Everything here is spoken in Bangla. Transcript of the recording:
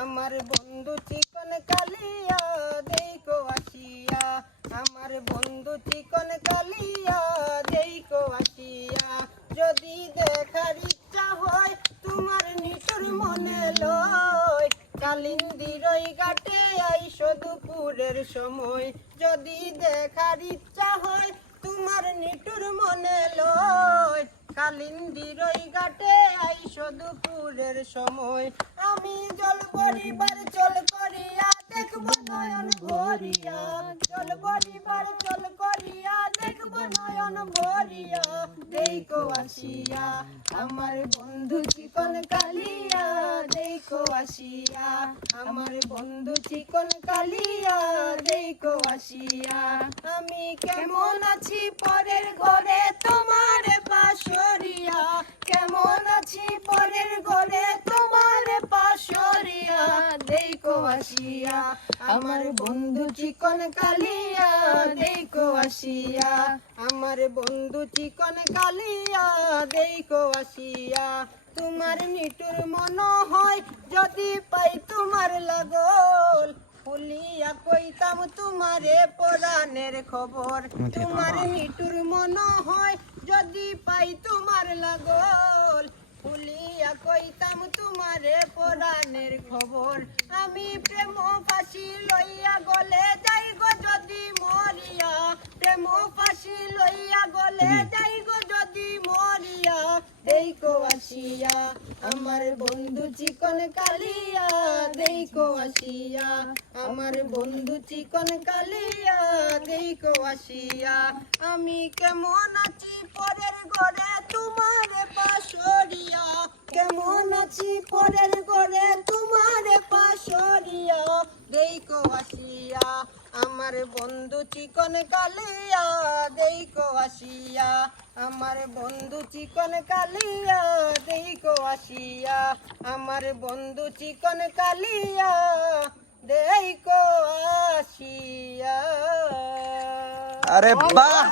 আমার বন্ধু চিকন কালিয়া দেখো আসিয়া, আমার বন্ধু চিকন কালিয়া দেখো আসিয়া। যদি দেখার ইচ্ছা হয় তোমার নিঠুর মনে লয়, কালিন্দির ওই ঘাটে আইসো দুপুরের সময়। যদি দেখার ইচ্ছা হয় তোমার নিঠুর মনে লয়, কালিন্দির ওই ঘাটে আইসো দুপুরের সময়। আমি জল পরিবার চল করিয়া দেখব নয়ন ভরিয়া, জল পরিবার চল করিয়া দেখব নয়ন ভরিয়া। দেখো আসিয়া আমার বন্ধু চিকন কালিয়া দেখো আসিয়া, আমার বন্ধু চিকন কালিয়া দেখো আসিয়া। আমি কেমন আছি পরের ঘরে তোমার পাশরিয়া, কেমন আছি পরের ঘরে তোমার পাশরিয়া। দেখো আসিয়া আমার বন্ধু চিকন কালিয়া দেখো আসিয়া, আমার বন্ধু চিকন কালিয়া দেখো আসিয়া। তোমার নিঠুর মন হয় যদি পাই তোমার লাগল, ফুলিয়া কইতাম তোমারে পরাণের খবর। তোমার নিঠুর মন হয় যদি পাই তোমার লাগল, ফুলিয়া কইতাম তোমারে পরাণের খবর। আমি প্রেম ফাঁসি লইয়া গলে যাই গো যদি মরিয়া, প্রেম ফাঁসি লইয়া গলে যাই গো যদি মরিয়া। দেখো আসিয়া আমার বন্ধু চিকন কালিয়া দেখো আসিয়া, আমার বন্ধু চিকন কালিয়া দেখো আসিয়া। আমি কেমন আছি পরের ঘরে তোমার পাশরিয়া, কেমন আছি পরের ঘরে তোমার পাশরিয়া। দেখো আসিয়া আমার বন্ধু চিকন কালিয়া দেখো আসিয়া, আমার বন্ধু চিকন কালিয়া দেখো আসিয়া, আমার বন্ধু চিকন কালিয়া দেখো আসিয়া। আরে বাহ।